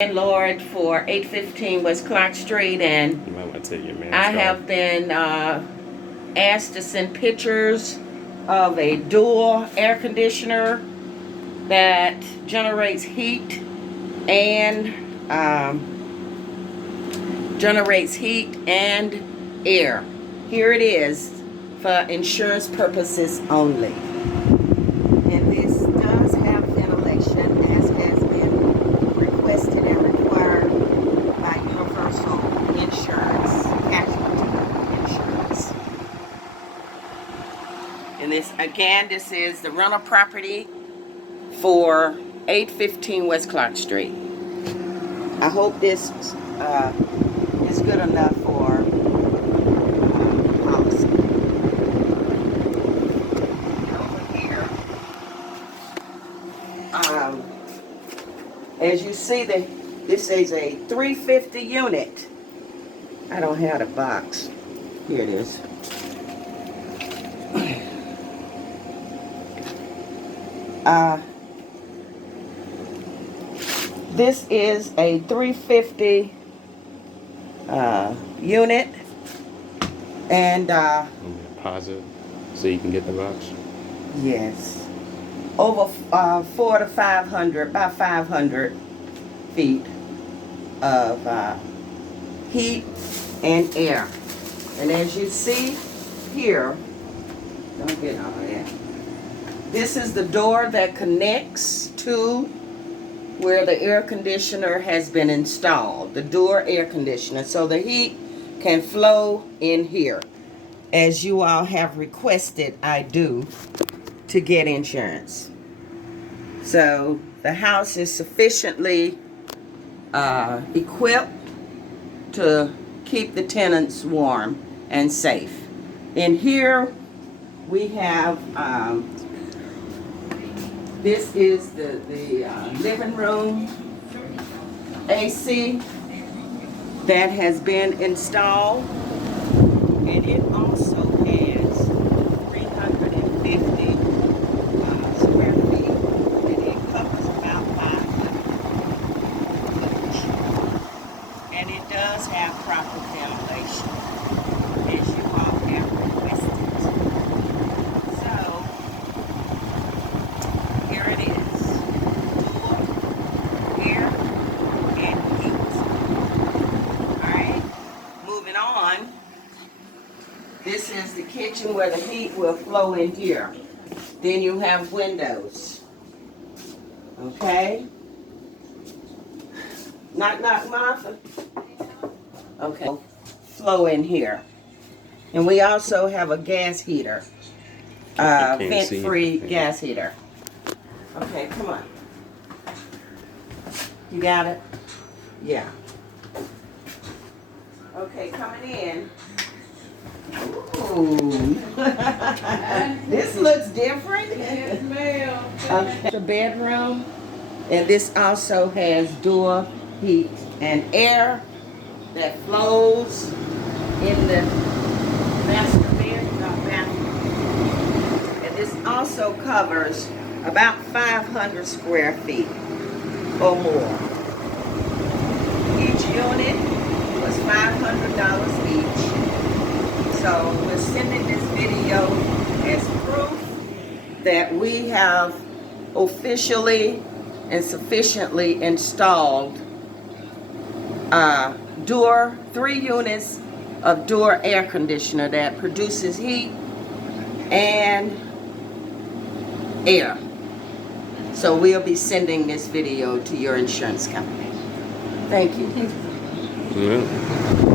Landlord for 815 West Clark Street, and You might want to take your mask I off. have been asked to send pictures of a dual air conditioner that generates heat and air. Here it is for insurance purposes only. And this does have ventilation, as has been requested and required by Universal Insurance, casualty insurance. And this is the rental property for 815 West Clark Street. I hope this is good enough for policy. Over here, as you see, this is a 350 unit. I don't have the box. Here it is. This is a 350 unit, and Pause it so you can get the box. yes, over 400 to 500, about 500 feet of heat and air. And as you see here, don't get all that. This is the door that connects to where the air conditioner has been installed, the door air conditioner, so the heat can flow in here, as you all have requested I do to get insurance. So the house is sufficiently equipped to keep the tenants warm and safe. In here we have this is the living room AC that has been installed, and it also has 350 square feet, and it covers about 500 each. And it does have proper ventilation, as you all have requested. So here it is: dual air and heat. Alright, moving on. This is the kitchen where the heat will flow in here. Then you have windows. Okay? Knock, knock, Martha. Okay. Flow in here. And we also have a gas heater. Vent-free gas heater. Okay, come on. You got it? Yeah. Okay, coming in. Ooh. This looks different. Yes, ma'am. Okay. The bedroom. And this also has dual heat and air that flows in the master bathroom. And this also covers about 500 square feet or more. Each unit was $500 each. So we're sending this video as proof that we have officially and sufficiently installed 3 units of door air conditioner that produces heat and air. So we'll be sending this video to your insurance company. Thank you. Yeah.